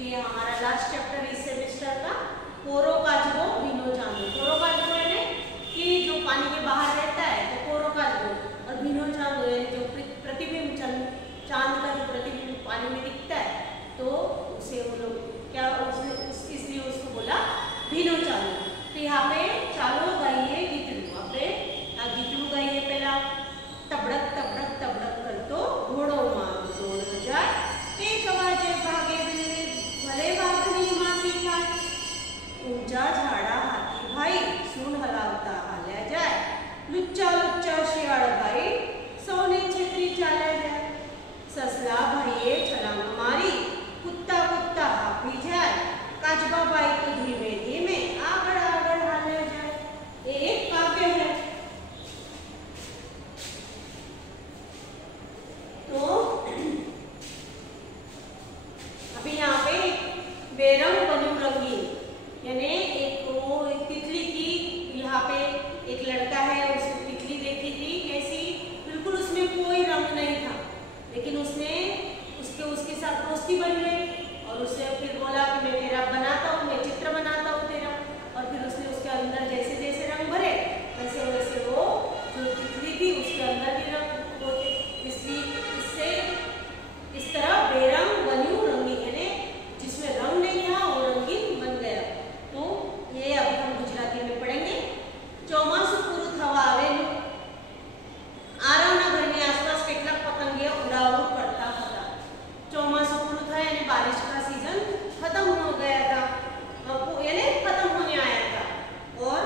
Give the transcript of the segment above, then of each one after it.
तो ये हमारा लास्ट चैप्टर इस सेमेस्टर का कोरो काजगो भीनो चांदो। कोरो काजगो यानी कि जो पानी के बाहर रहता है तो कोरो काजगो, और भीनो चांदो यानी जो प्रतिबिंब चांद का जो प्रतिबिंब पानी में दिखता है तो उसे वो लोग क्या इसलिए उसको बोला भीनो चांदो। तो यहाँ पे चालो गाइए गीतड़ू, आपने गीतड़ू गाइए पहला तबड़क तबड़क तबड़क कर तो घोड़ो मारो दौड़ जाए, एक आवाजे भागे बिल्ली भले भागनी मासी खाए, ऊंचा झाड़ा हाथी भाई सूंड हलावता हाल्या जाए, लुच्चा लुच्चा शियाळ भाई सौने छतरी चाल्या जाए, ससला भाईए छलांग मारी कुत्ता कुत्ता हाफी जाए, काचबा बाई तो धीमे धीमे आगड़ आगड़ हाल्या जाए। ये एक काव्य है। तो अभी यहाँ पे बेरंग बनु रंगीन यानी एक तितली की, यहाँ पे एक लड़का है उसने तितली देखी थी कैसी, बिल्कुल उसमें कोई रंग नहीं था, लेकिन उसने उसके साथ दोस्ती बन गई और उससे फिर बोला कि मैं तेरा बनाता हूँ, मैं चित्र बनाता हूँ तेरा, और फिर उसने उसके अंदर जैसे जैसे रंग भरे वैसे वैसे वो जो तितली थी उसके अंदर भी रंग होते, इससे इस तरह बेरंग बन्यू रंगीन यानी जिसमें रंग नहीं था वो रंगीन बन गया। तो ये अभी हम गुजराती में पढ़ेंगे। ચોમાસું પૂરું થવા આવેલું, આરવના ઘરની આસપાસ કેટલાક પતંગિયા ઉડાવવું પડતા હતા। ચોમાસું પૂરું થાય અને बारिश का सीजन खत्म हो गया था, यानी खत्म होने आया था, और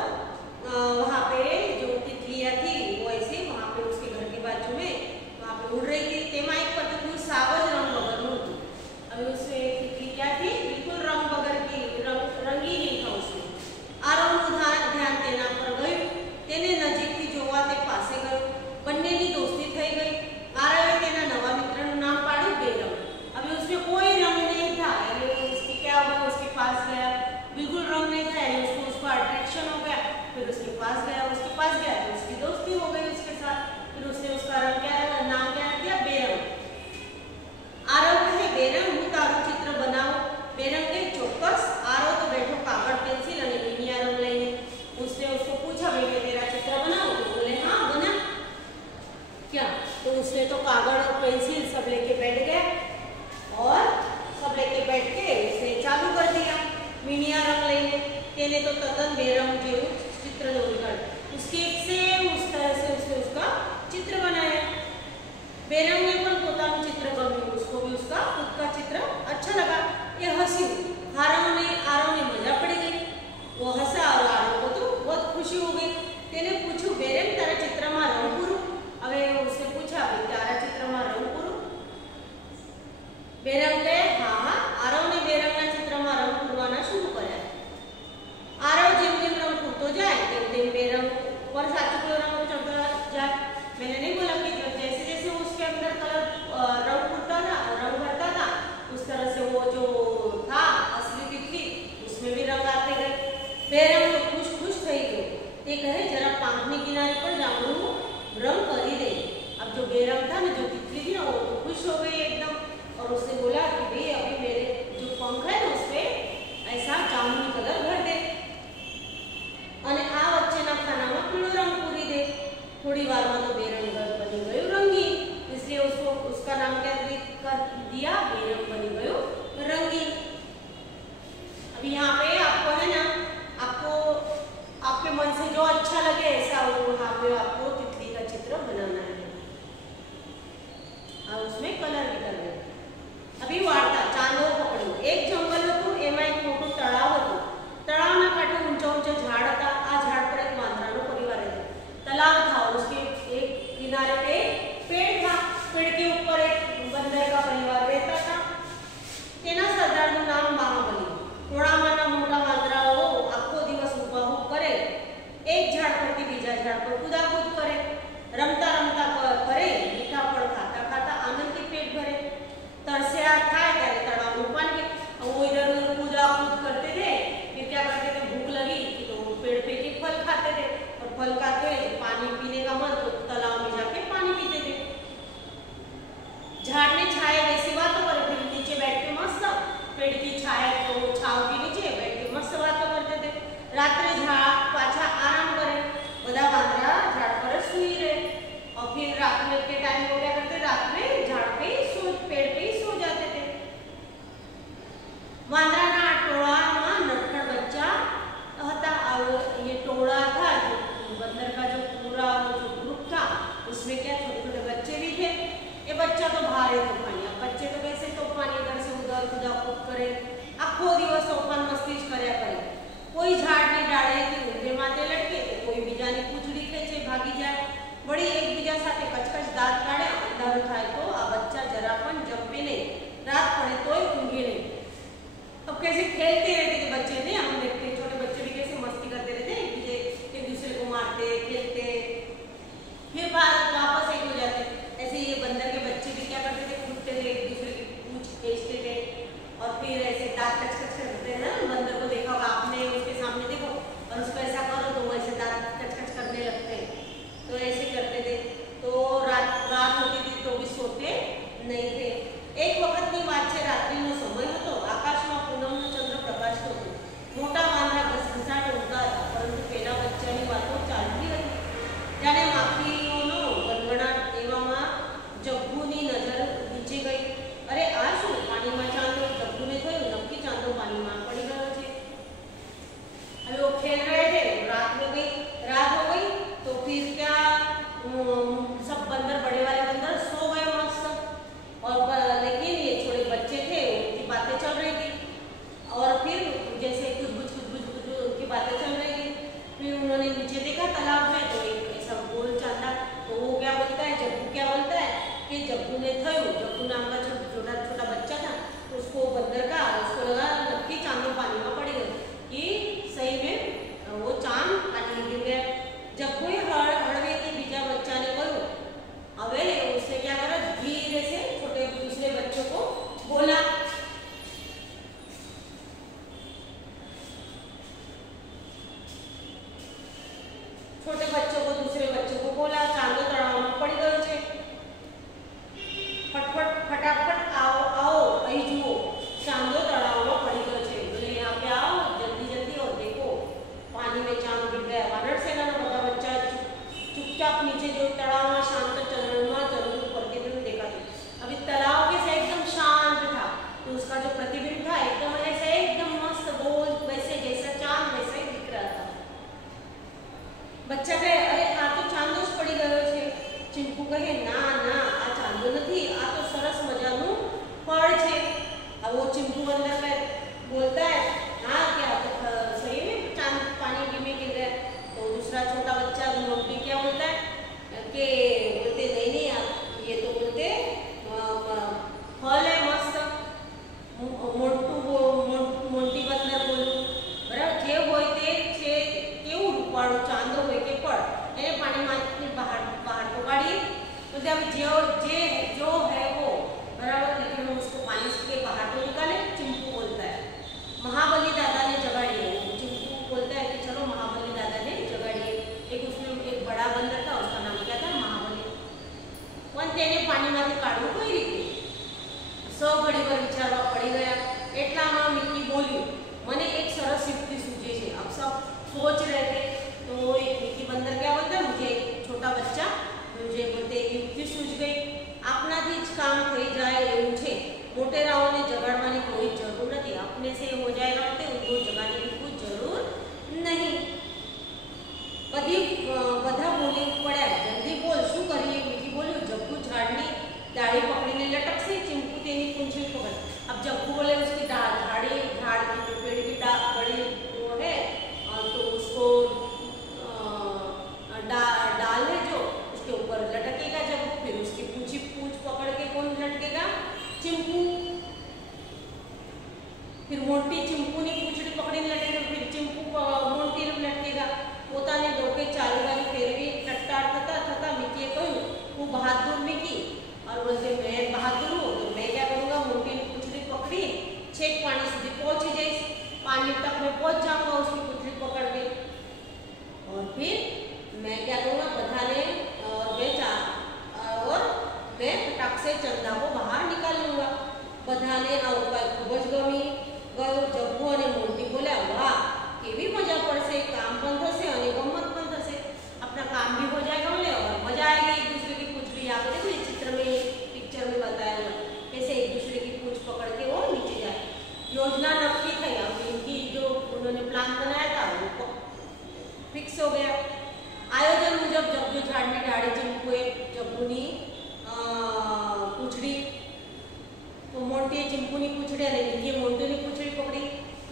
वहाँ पे जो तितलियाँ थी वो ऐसे वहाँ पे उसके घर के बाजू में वहाँ पे उड़ रही थी। तेमा एक पतंग सावज रंग वगैरह थी, अभी उसमें तितली क्या थी बिल्कुल रंग वगैरह की रंगी नहीं था उसमें। आरवનું ध्यान તેના પર ગયું, તેને નજીકથી જોવા તે પાસે ગયો, બંનેની દોસ્તી થઈ ગઈ। આરવે તેના નવા મિત્રનું નામ પાડ્યું બેરંગ। अभी उसमें कोई रंग नहीं था, यानी उसकी क्या हुआ उसके पास गया, बिल्कुल रंग नहीं था, यानी उसको अट्रैक्शन हो गया, फिर उसके पास गया तो उसकी दोस्ती हो गई उसके साथ, फिर उसने उसका रंग क्या नाम क्या रख दिया बेरंग। आरव कहे बेरंग हूँ तारू चित्र बनाओ, बेरंग के चौक्कस। आरव तो बैठो कागड़ पेंसिल और मीनिया रंग लेने, उसने उसको पूछा भाई मैं तेरा चित्र बनाऊं, तो बोले हाँ बना क्या। तो उसने तो कागड़ और पेंसिल सब लेके बैठ गया और सब लेके बैठ के उसने चालू कर दिया मीनिया रंग लेने। तेने तो तद्दन बेरंग जो चित्र दौड़ उसके एक सेम उस तरह से उसने उसका चित्र बनाया। बेरंग ने पण पोताનું चित्र गम्યું, उसको भी उसका खुद का चित्र अच्छा लगा। ये हंसी आरव ने मजा पड़ी गई, वो हंसा और आरव को तो बहुत खुशी हो गई। तेने पूछू बेरंग तारा चित्र में रंग पूरू, હવે उसने पूछा भाई तारा चित्र में रंग पूरू। बेरंग कहे हाँ हाँ। आरव ने बेरंगना चित्र में रंग पूरवाना शुरू કર્યા। आरव જેમ જેમ रंग पूरतो जाए तेम तेम बेरंग ऊपर साचुकलो रंग चढ़ता जाए। मैंने नहीं बोला कि जैसे जैसे उसके अंदर कलर रंग पूरता था रंग भरता था उस तरह से वो जो था असली तितली उसमें भी रंग आते गए। बेरंग तो खुश खुश થઈ ગયો, તે કહે जरा પાંખની કિનારે पर જામડું रंग કરી दे। अब जो बेरंग था ना जो तितली थी ना वो तो खुश हो गई एकदम, और उसने बोला कि भाई अभी मेरे जो पंख है ना उस पे ऐसा जामुनी कलर भर दे અને આ વચ્ચેના ખાનામાં પીળો રંગ પૂરી દે। थोड़ी बार में तो बेरंग बनी गयो रंगीन, इसलिए उसको उसका नाम क्या कर दिया बेरंग बनी गयो रंगीन। अभी यहाँ पे आपको है ना, आपको आपके मन से जो अच्छा लगे ऐसा वहाँ पे आपको तितली का चित्र बनाना है और उसमें कलर भी करना है। अभी वार्ता चांदो पकड़ो। एक जंगल હતું, એમાં એક મોટું તળાવ હતું। તળાવના કાંઠે ઊંચા ઊંચા ઝાડ હતા। આ ઝાડ પર એક વાંદરાનો પરિવાર રહેતો। तालाब था और उसके एक किनारे पे पेड़ था, पेड़ के ऊपर एक बंदर का परिवार रहता था। तेना सरदारનું नाम महाबली। થોડામાંના મોટા વાંદરાઓ આખો દિવસ ઊભાઊભ કરે, એક ઝાડ પરથી બીજા ઝાડ પર કૂદાકૂદ કરે, રમતા રમતા કરે, મીઠા ફળ ખાતા ખાતા આનંદથી पेट भरे। तरस्या થાય ત્યારે તળાવનું પાણી, वो इधर उधर कूदाकूद करते थे, फिर क्या करते थे भूख लगी तो पेड़ पे के फल खाते थे, और फल खाते पानी पीने का मन तो तालाब में जाके पानी पीते थे। झाड़ ने छाए वैसी बातों पर फिर नीचे बैठ के मस्त पेड़ की छाया तो छाव के नीचे बैठ के मस्त बातें करते थे। रात्रे झाड़ पाछा आराम करे, बधा वांदरा झाड़ पर सुई रहे और फिर रात में के टाइम हो गया करते, रात में झाड़ पे पेड़ पे सो जाते थे। वांदरा ना टोळा में नटखट बच्चा था। अब ये टोळा था, बंदर का जो पूरा जो ग्रुप था, उसमें क्या छोटे छोटे बच्चे भी थे। ये बच्चा तो भारे तूफानी, अब बच्चे तो कैसे तूफानी इधर से उधर कूदा कूद करे, आखो दिवस तोफान मस्ती कर्या करे। कोई झाड़नी डाळे थी ऊंधे माथे लटके तो कोई बीजानी पूंछड़ी खेचे भागी जाए, वળી એકબીજા સાથે કચકચ દાંત કાઢે। અંધારું થાય તો આ બચ્ચા જરા પણ જંપે નહીં, રાત પડે તોય ઊંઘે નહીં। अब कैसे खेलते रहते थे बच्चे ने, हम देखते छोटे बच्चे भी कैसे मस्ती करते रहते, एक दूसरे को मारते खेलते, फिर वापस एक हो जाते। ऐसे ये बंदर के बच्चे भी क्या करते थे, कूदते थे, एक दूसरे की पूंछ खींचते थे और फिर ऐसे दांत कचकच करते हैं ना। बंदर को देखा होगा आपने, उसके सामने देखो और उसको ऐसा करो तो वो ऐसे दांत कचकच करने लगते हैं, तो ऐसे करते थे। तो रात होती थी तो भी सोते नहीं थे। एक वक्त की बात है, रात्रिનો સમય હતો, આકાશમાં પૂનમનો ચંદ્ર પ્રકાશતો હતો। મોટા વાંદરા ઘસઘસાટ ઊંઘતા હતા, પરંતુ પેલા બચ્ચાની વાતો ચાલતી હતી। જાણે માખીઓનો ગણગણાટ, એવામાં જગ્ગુની નજર નીચે ગઈ। અરે આ શું, પાણીમાં ચાંદો? જગ્ગુને થયું નક્કી ચાંદો પાણીમાં પડી ગયો છે। હવે वो खेल रहे थे, रात हो गई तो फिर क्या, सब बंदर, बड़े वाले बंदर सो गए मस्त, और लेकिन ये छोटे बच्चे थे उनकी बातें चल रही थी, और फिर जैसे कुछ उनकी बातें चल रही थी। फिर उन्होंने नीचे देखा तालाब में, तो एक ऐसा गोल चांदा, तो वो क्या बोलता है, जग्गू क्या बोलता है कि जग्गू ने थયું, जग्गू नाम का छोटा बच्चा था, तो उसको बंदर का उसको लगा नक्की चांदो पानी में पड़ी गई, कि सही में वो चांद पानी में गिर गया। जग्गू हड़वेથી बीजा बच्चा ने કહ્યું, હવે उसने क्या करा, धीरे से छोटे दूसरे बच्चों को बोला, छोटे बच्चों को दूसरे बच्चों को बोला, चांदो तળાવ में पड़ी गयो छे, फटफट फटाफट आओ आओ અહીં જુઓ, चांदो तળાવ में पड़ी गयो छे। बोले यहाँ पे आओ जल्दी जल्दी और देखो पानी में चांद गिर गया। वानर सेना ना बड़ा बच्चा चुपचाप नीचे जो तળાવ में शांत चंद्रमा जरूर ऊपर के दिन देखा था। अभी तालाब के से एकदम शांत था, तो उसका जो प्रतिबिंब था एकदम ऐसे एकदम मस्त गोल, वैसे जैसा चांद वैसा ही दिख रहा था। बच्चा कहे, अरे आ तो चांदो ज पड़ी गयो छे। चिंपू कहे, ना ना आ चांदो नहीं, आ तो सरस मजानु फल छे। अब वो चिंपू बंदर पे बोलता है, हाँ क्या तो सही में चांद पानी में गिर गया। तो दूसरा छोटा बच्चा मोंटी क्या बोलता है कि बोलते नहीं ये तो बोलते फल है मस्त। मोंटी बंदर बोलू, बराबर जे होय ते छे केवुं रूपाळुं चांदो होय के फळ, એને પાણીમાંથી બહાર તો કાઢીએ, तो अभी जो है वो बराबर, लेकिन हम उसको पानी से बाहर तो निकाले। चिंपू बोलता है, महाबली दादा ने जगाड़िए। चिंपू बोलता है कि चलो महाबली दादा ने जगाड़िए। एक उसमें एक बड़ा बंदर था, उसका नाम क्या था, महाबली। पण तेने पानीમાંથી કાઢવું કઈ રીતે? સૌ ઘડીભર વિચારવા પડી ગયા। એટલામાં મિકી બોલ્યું, મને એક સરસ યુક્તિ સૂझे છે। अब सब सोच रहे थे, तो एक मिकी बंदर क्या बोलता है, मुझे एक छोटा बच्चा मुझे बोलते एक युक्ति सूझ गई, આપનાથી જ કામ થઈ જાય એવું છે। મોટેરાઓને જગાડવાની કોઈ જરૂર નથી, अपने से हो जाएगा, तो उनको जगाने की कोई जरूर नहीं। બધા બોલી પડ્યા, જલ્દી બોલ શું કરીએ? મિકી બોલ્યું, જગ્ગુ ઝાડની डाली पकड़ीने लटकसे, चिंपू तेनी पूंछड़ी पकड़। अब जग्गू बोले उसकी झाड़ की पेड़ की बड़ी वो है, तो उसको डाल है जो उसके ऊपर लटकेगा जग्गू, फिर उसकी पूंछ पकड़ के कौन लटकेगा? चिंपू। फिर मोटी चिंपू ने पूंछड़ी पकड़ीने लटकेगा, फिर चिंपू मोटी लटकेगा। પોતાને ડોકે ચાલવાની ફેરવી ટટ્ટાર થતા મિકીએ કહ્યું, હું બહાદુર મિકી, और बोलते मैं बहादुर हूँ, तो मैं क्या करूँगा, मोटी पूंछड़ी पकड़ी छेक पानी સુધી पहुँची जाइए, पानी तक मैं पहुँच जाऊँगा उसकी पूंछड़ी पकड़ के, और फिर मैं क्या करूँगा, बधाने और मैं फटाक से चंदा को बाहर निकाल लूँगा। बधाने आ उपाय खूब ज गमी મોન્ટીએ ચીંપુની પૂંછડી અને મિકીએ મોન્ટીની પૂંછડી પકડી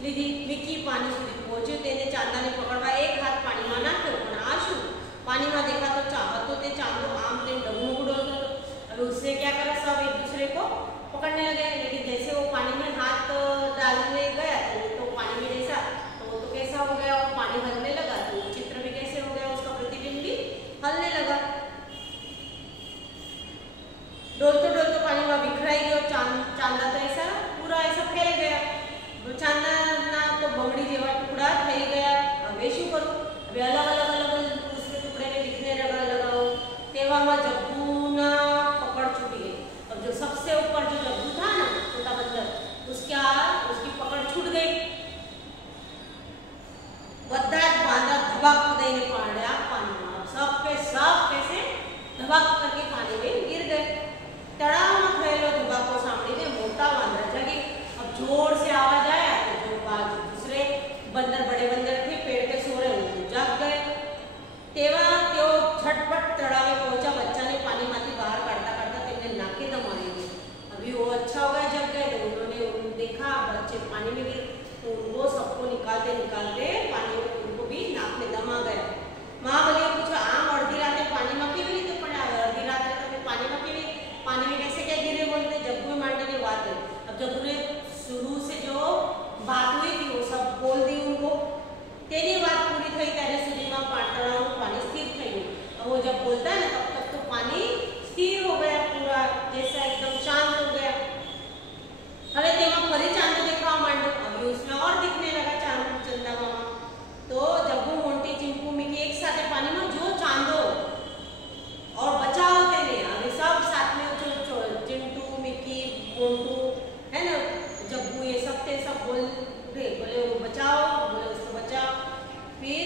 લીધી. મિકી પાણી સુધી પહોંચ્યો. તેને ચાંદાને પકડવા એક હાથ પાણીમાં નાખ્યો, પણ આ શું? પાણીમાં દેખાતો હતો તે ચાંદો આમ તેમ ડગમગ डोलता હતો. अब उससे क्या करा, सब एक दूसरे को पकड़ने लगे. लेकिन जैसे वो पानी में हाथ डालने गया तो पानी में जैसा तो कैसा हो गया, वो पानी हलने लगा. तो चित्र भी कैसे हो गया, उसका प्रतिबिंब भी हलने लगा. डोलते डोलते पानी में बिखराई गया. चांदा तो ऐसा पूरा ऐसा फैल गया. चांदा ना तो बंगड़ी जेवा टुकड़ा થઈ ગયા. હવે શું કરું? હવે અલગ અલગ दूसरे टुकड़े में दिखने लगा. तेवामा जग्गूना पकड़ छूटी गई. अब जो सबसे ऊपर जो जग्गू था ना, छोटा बंदर, उसकी पकड़ छूट गई. બધા જ बांदा धबाक दईने पड़ा पानी में. सब पे सब कैसे धबाक करके पानी में गिर गए. तड़ाव में थયેલો धबाको સાંભળીને મોટા વાંદરા જાગી. अब जोर से आवाज आया तो जो दूसरे बंदर, बड़े बंदर थे पेड़ पे सो रहे, वो जाग गए. तेवा तेओ झटपट तड़ावे पहुंचा. बच्चा ने पानी माथी बाहर काढ़ता काढ़ता तेमने नाके दम आई गई. अभी वो अच्छा हो गया, जग गए. तो उन्होंने देखा बच्चे पानी में गिर, तो उनको सबको निकालते निकालते पानी में उनको भी नाक में दम आ गया. महाबलीए पूछा, आम अर्धी राते पानी में केवी रीते पड्या? अर्धी राते तमे पानी में केवी, पानी में कैसे क्या गिरे? बोलते जग्गू मांडीने बात है. अब जग्गू ने शुरू से जो बात हुई थी वो सब बोल दी उनको. तेरी बात पूरी थई त्यारे सुधीमां तळावनुं पानी स्थिर थयुं. अब वो जब बोलता है ना तब तक तो पानी स्थिर हो गया, पूरा जैसा एकदम शांत हो गया. હવે તેમાં ફરી ચાંદો દેખાવા માંડ્યો. अभी उसमें और दिखने लगा चंदा मामा. तो जग्गू, मोंटी, चिंपू, मिकी एक साथ पानी में जो चांदो और बचाव तेने. अभी सब साथ में चिंटू, मिकी, मोंटू है ना, जग्गू, ये सब थे. सब बोले वो बचाओ, बोले उसको बचाओ. फिर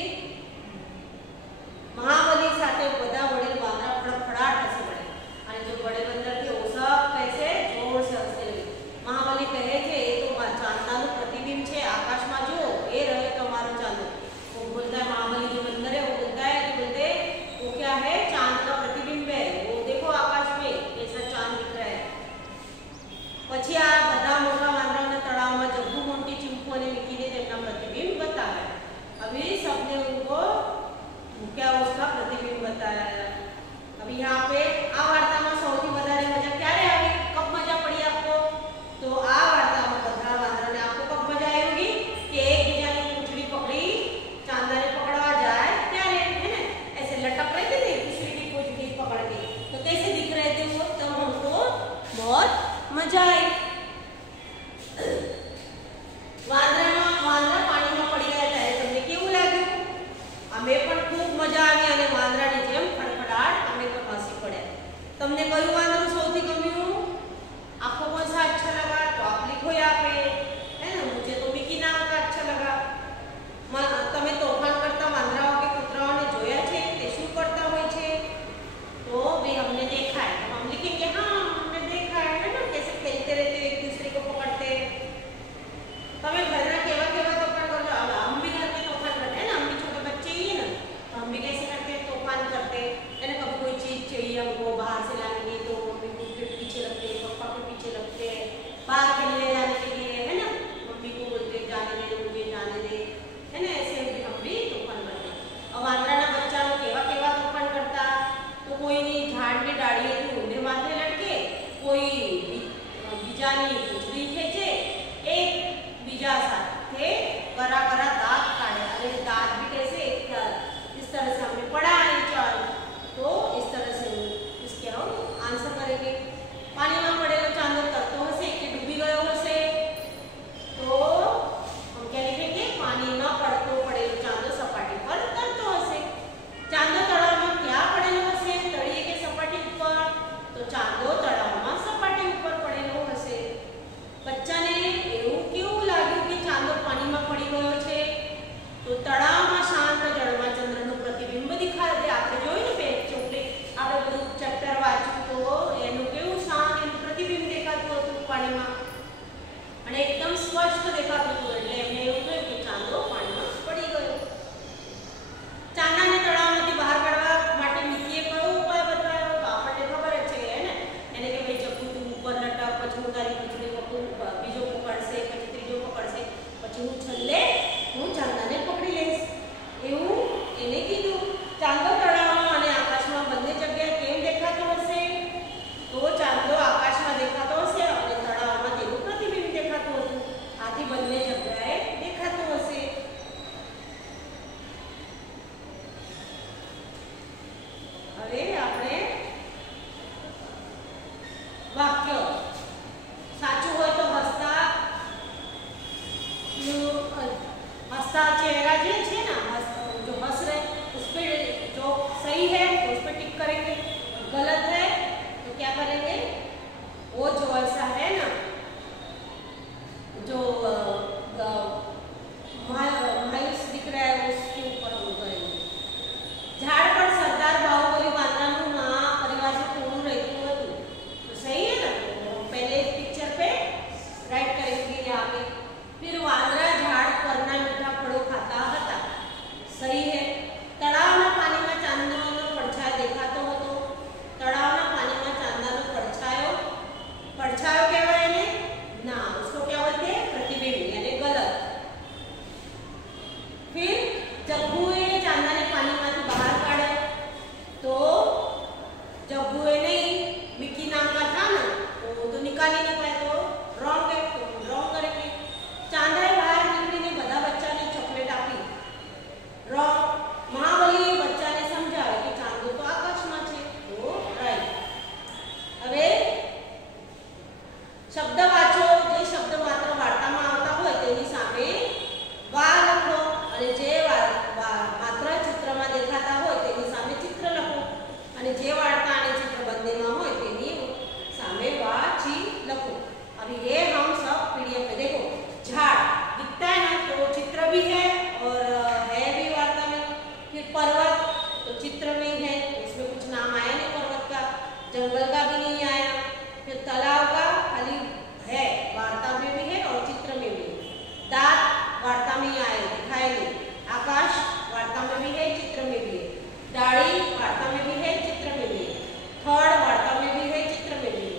महाबली साथे बधा वडील वांदरा फड़फड़ाट हसी पड़े. અને जो बड़े बंदर थे वो सब कैसे जोर से हसने लगे. महाबली कहे छे ए तो चांदाનું प्रतिबिंब છે, આકાશમાં જો એ રહે તમારો ચાંદો. वो बोलता है, महाबली जो बंदर है वो बोलता है कि बोलते वो क्या है, चांद का प्रतिबिंब है. वो देखो आकाश में कैसा चांद दिख रहा है. પછી આ બધા મોટા વાંદરાઓના તળાવમાં જગ્ગુ, મોન્ટી, ચીંપુ અને મિકીને તેમના प्रतिबिंब बताया. अभी सबने उनको क्या उसका प्रतिबिंब बताया. अभी यहाँ पे आ वार्ता में सौથી વધારે मजा क्यारे आई, कब मजा पड़ी आपको? तो आ वार्ता में बधा वांदरा ने आपको कब मजा आई होगी कि एक बीजा की पूंछड़ी पकड़ी, चांदा ने पकड़वा जाए त्यारे, है ना, ऐसे लटक रहे थे दूसरी की पूंछड़ी पकड़ के, तो कैसे दिख रहे थे वो, तब हमको बहुत मजा आई. वांदरा पानी में पड़ी गया ત્યારે તમને કેવું લાગ્યું? અમે પણ ખૂબ મજા આવી અને વાંદરાની જેમ ફડફડાટ અમે પણ હસી પડ્યા. તમને કયું વાંદરું સૌથી ગમ્યું? आपको कौन सा अच्छा लगा? तो आप लिखो यहाँ पे, है ना. मुझे तो मिकी नाम का अच्छा लगा. તમે તોફાન કરતા વાંદરાઓ કે કૂતરાઓને જોયા છે? તે શું કરતા હોય છે? तो भी हमने देखा है. तो हम लिखेंगे हाँ हमने देखा है ना, कैसे खेलते रहते एक दूसरे को पकड़ते. તમે ઘરના કેવા કેવા તોફાન કરજો? हम भी घर के तोफान करते हैं ना, हम भी छोटे बच्चे ही है ना, तो हम भी कैसे करते हैं, तोफान करते हैं ना. कभी कोई चीज चाहिए हमको बाहर से लाने के, तो मम्मी के पीछे लगते हैं, पापा के पीछे लगते हैं बाहर खेलने जाने के लिए, है ना. मम्मी को बोलते जाने दे, मुझे जाने दे, है ना. ऐसे हम भी तोफान करते हैं. अब वांदराना बच्चा केवा केवा तोफान करता, तो कोई नहीं झाड़ की डाड़ी ऊंधे माथे लटके, कोई बीजानी पूंछड़ी खेचे, एक बीजा साथे करा करा दांत काढ़े. अरे दांत भी कैसे इस तरह से हमने पढ़ा है चार, तो इस तरह से इसके हम आंसर करेंगे. पानी में पड़ेलो चांदो तरतो हसे कि डूबी गयो हसे, तो हम क्या लिखेंगे, पानी में पड़तो पड़ेलो चांदो सपाटी पर तरतो हसे. चांदो तळाव में क्या पड़ेलो हसे? तळिये के सपाटी ऊपर, तो चांदो तळाव में सपाटी ऊपर पड़ेलो हसे. बच्चा ने એવું કેવું લાગ્યું કે ચાંદો रॉन्ग है तो रॉन्ग करेंगे। चांदाए બહાર નીકળીને બધા બચ્ચાને ચોકલેટ આપી, रॉन्ग। મહાબલી બચ્ચાને સમજાવે કે ચાંદો તો આકાશમાં છે, તો રાઈટ। હવે શબ્દ વાંચો, જે શબ્દ માત્ર વાર્તામાં આવતા હોય તેની સામે વા લખો અને જે માત્ર ચિત્રમાં દેખાતા હોય તેની સામે ચિત્ર લખો અને જે વાર્ता અને चित्र બંનેમાં હોય તેની सामे वाची लखो। अब ये हम सब पीडीएफ में देखो, झाड़ दिखता है ना तो चित्र भी है और है भी वार्ता में। फिर पर्वत तो चित्र में ही है, इसमें कुछ नाम आया नहीं पर्वत का, जंगल का भी नहीं आया। फिर तालाब का खाली है, वार्ता में भी है और चित्र में भी है। दांत वार्ता में ही आए, दिखाए नहीं। आकाश वार्ता में भी है, चित्र में भी है। दाढ़ी वार्ता में भी है, चित्र में भी है। थड़ वार्ता में भी है, चित्र में भी है।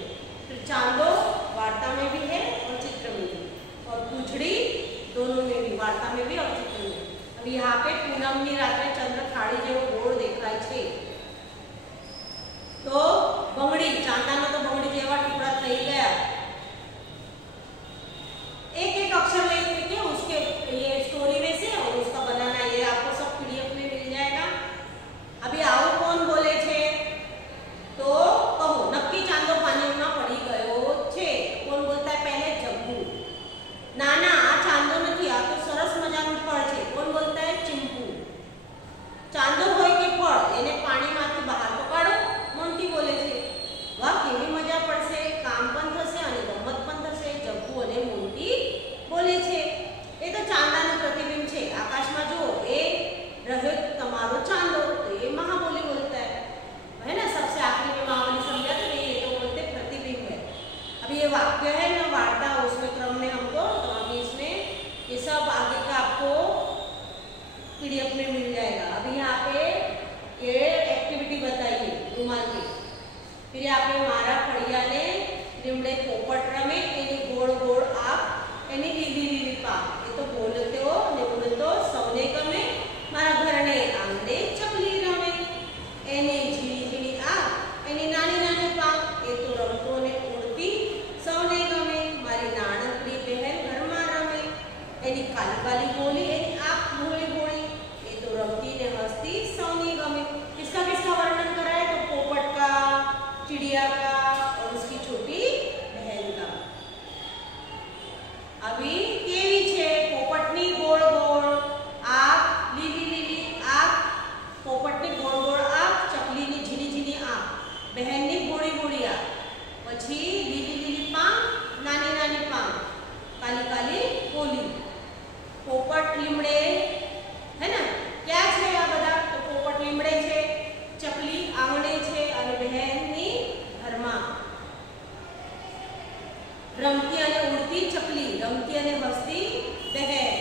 फिर चांदो वार्ता में भी है और चित्र में भी, और पूछड़ी दोनों में भी, वार्ता में भी और चित्र में। अब यहाँ पे पूनमनी रात्रे चंद्र थाળી જેવો ગોળ દેખાય છે, तो બંગડી, ચાંદાનો तो બંગડી જેવા ટુકડા થઈ ગયા। एक एक अक्षर लेके उसके ये स्टोरी में से और उसका बनाना, ये आपको सब पीडीएफ में मिल जाएगा। अभी आओ कौन बोले छे तो कहो, नक्की चांदो पानीमां पड़ी गयो छे। कौन बोलता है पहले? जग्गू। ना ना आ चांदो नथी, आ तो सरस मजानुं फळ छे। कौन बोलता है? चिंपू। चांदो होय के फळ एने पाणीमांथी बहार तो काढो, मोंटी बोले छे। वाह केवी मजा पड़शे, काम पण थशे अने गमत पण थशे। जग्गू अने मोंटी बोले छे। ए तो चांदानुं प्रतिबिंब छे। आकाशमां जुओ, ए रह्यो तमारो चांदो, तो ये महाबोली बोलता है ना। सबसे आखिरी में महाबली समझा तो नहीं, ये तो बोलते प्रतिबिंब है। अब ये वाक्य है ना वार्ता, उसमें क्रम में हमको, तो अभी इसमें ये सब आगे का आपको पीडीएफ में मिल जाएगा। अभी यहाँ पे ये एक्टिविटी बताइए रुमाल की। फिर यहाँ पे मारा फड़ियाने લીમડે પોપટ રમે એની ગોળ ગોળ આંખ એની લીલી લીલી પાક। ये तो बोलते हो ने बोलतो सौने गमे, मारा घरने आंगणे चकली रमे एनी झीणी झीणी आंख एनी नानी नानी पाक। ये तो रमतो ने उड़ती सौने गमे, मारी नानकड़ी बहन घरमा रमे एनी काली काली बोली एनी आंख भोળી भोળી। ये तो रमती ने हंसती सौनी गमे। किसका किसका वर्णन करा है? तो पोपट का, चिड़िया का और उसकी छोटी बहन का। अभी केवी छे पोपटनी गोળ गोળ आंख, લીલી લીલી आंख, पोपटनी गोળ गोળ आंख, चकलीनी झीणी झीणी आंख, बहननी भोળી भोળી आंख, પછી લીલી લીલી પાંખ, નાની નાની પાંખ, काली काली बोली। पोपट લીમડે है ना, क्या छे आ बधा? तो पोपट લીમડે छे, चकली आंगणे छे અને बहननी घरमा। रमती अने उड़ती चकली, रमती अने हसती बहन।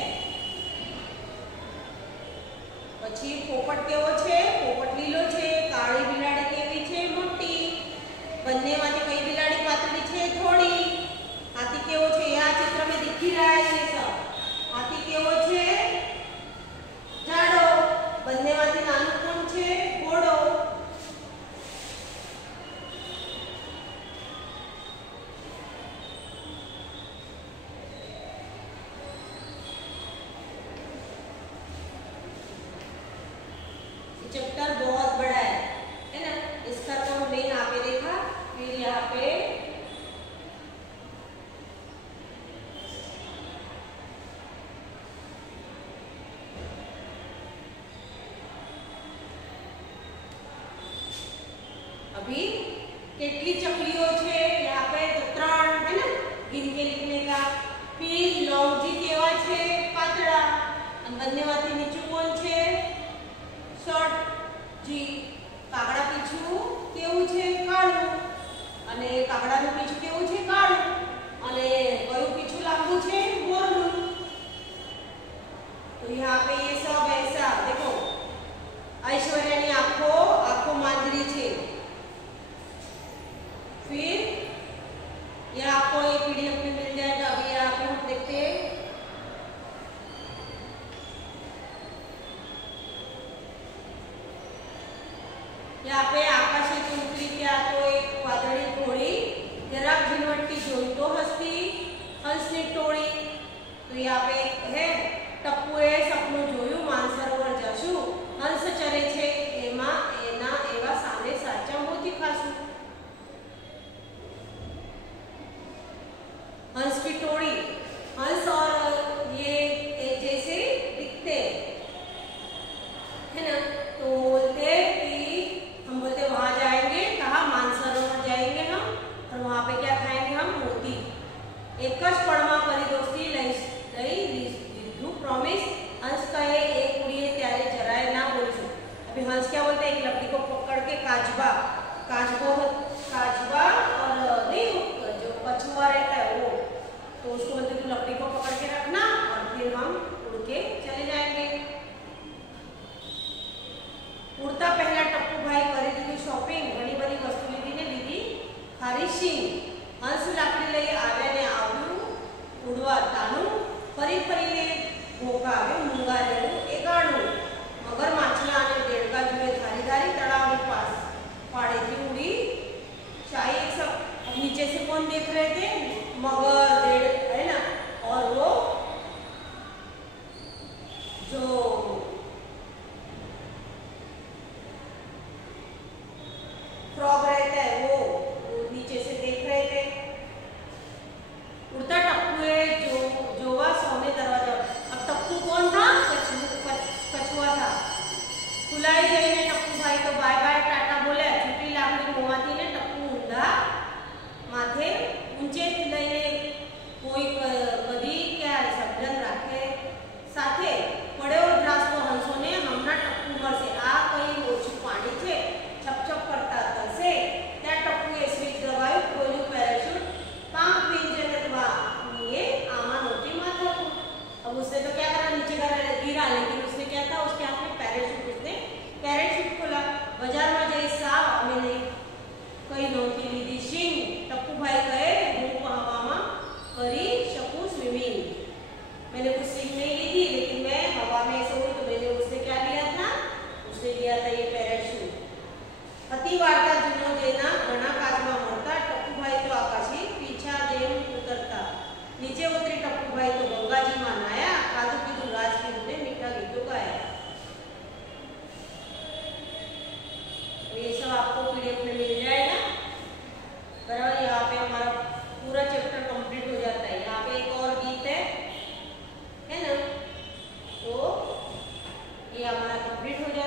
પછી પોપટ કેવો છે? પોપટ લીલો છે। કાળી બિલાડી કેવી છે? મોટી। બંનેમાંથી કઈ બિલાડી પાતળી છે? થોડી। હાથી કેવો છે? આ ચિત્ર में दिखी रहा है ये सब। हाथी કેવો છે? જાડો। બંનેમાંથી નાનું કોણ છે? ઘોડો। चैप्टर बहुत बड़ा है ना, इसका तो हमने यहाँ पे देखा। फिर यहाँ पे अभी કેટલી ચકલીઓ છે? यहाँ पे तो 3 है ना, गिन के लिखने का। फिर लौंगजी केवा છે? પાતળા। અને બંનેમાંથી નીચું કોણ છે? શોર્ટ जी। કાગડા પીછું કેવું છે? કાળું। અને કાગડાનું પીછું કેવું છે? કાળું। અને કયું પીછું લાંબુ છે? મોરનું। तो यहाँ पे ये सब ऐसा देखो, ऐश्वर्यानी आंखों मांजरी छे। फिर ये आपको ये पीडीएफ में मिल जाएगा। अभी यहाँ पे हम देखते हैं यहाँ पे आकाशे चमकली ત્યાં તો એક વાદળી ઘોડી જરાક ઝીણવટથી જોઈ તો હસતી यहाँ पे है ટપ્પુએ સપનું જોયું માનસરોવર જશું હંસ ચરે છે એમાં એના એવા સામે સાચા મોતી ખાશું। हंस की टोड़ी, हंस और ये एक जैसे दिखते है ना, तो बोलते कि हम बोलते वहां जाएंगे, कहा मानसरोवर जाएंगे हम और वहां पे क्या खाएंगे हम मोती। एक पड़मा करी दोस्ती लई લીધું प्रॉमिस। हंस कहे एक उड़िए त्यारे जराए ना बोलशु। अभी हंस क्या बोलते हैं, एक लकड़ी को पकड़ के काजबा और नहीं जो कछुआ रहता है वो, तो उसको बोलते तू लकड़ी को पकड़ के रखना और फिर हम उड़ के चले जाएंगे। उड़ता पहला टप्पू भाई करी दीधी शॉपिंग, घनी बड़ी वस्तु लीधी ने लीधी खारी शींग। हंस लाकड़ी लई आव्या ने આવ્યું ઉડવા તાનું, ફરી ફરીને ભોગા આવ્યો મૂંગા લેવું એગાણું। મગર માછલા અને દેડકા જુએ ધારી ધારી તળાવની પાસ પાડેથી ઉડી शाही। एक सब नीचे से कौन देख रहे थे, मगर डेढ़ है ना, और वो जो फ्रॉग रहता है वो नीचे से देख रहे थे। उड़ता टप्पू जो जोवा सौने दरवाजा। अब टप्पू कौन था, कछुआ था। खुलाई जईने टप्पू भाई तो बाय बाय टाटा बोले। छूटी लाकड़ी मोवाती ने टप्पू ऊंधा माथे ऊंचे लईने कोई कदी क्या सज्जन राखे साथे પડ્યો ધ્રાસકો હંસોને હમણાં ટપ્પુ મળશે। આ કઈ ઓછું પાણી છે, છપછપ કરતા તરસે। ત્યાં ટપ્પુએ સ્વિચ દબાવ્યું, ખોલ્યું પેરાશૂટ, પાંખ વીંજને દબાવીએ આમાં નહોતી માથાકૂટ। अब उसने तो क्या करा, नीचे गिरा, लेकिन उसने क्या था, उसके हाथ में पैराशूट खोला। बाजार में जई साव અમે નહીં કઈ નહોતી લીધી શીંગ। ટપ્પू भाई कहे હું हवा करी શકું स्विमिंग, मैंने कुछ सीख नहीं ली थी, लेकिन मैं हवा में ऐसे हुई तो मैंने उसने क्या लिया था, उसने लिया था ये पैराशूट। अति वार्ता जुनो देना घना काजमा मरता। टप्पू भाई तो आकाशी पीछा जेम उतरता। नीचे उतरी टप्पू भाई तो गंगा जी में नहाया। काजू पीधु राज पीधु ने मीठा गीतों गाया। ये सब आपको पीडीएफ में मिल जाएगा बराबर। यहाँ पे हमारा पूरा चैप्टर कंप्लीट हो जाता है। यहाँ पे एक और गीत है ना, तो ये हमारा कंप्लीट हो जाता है।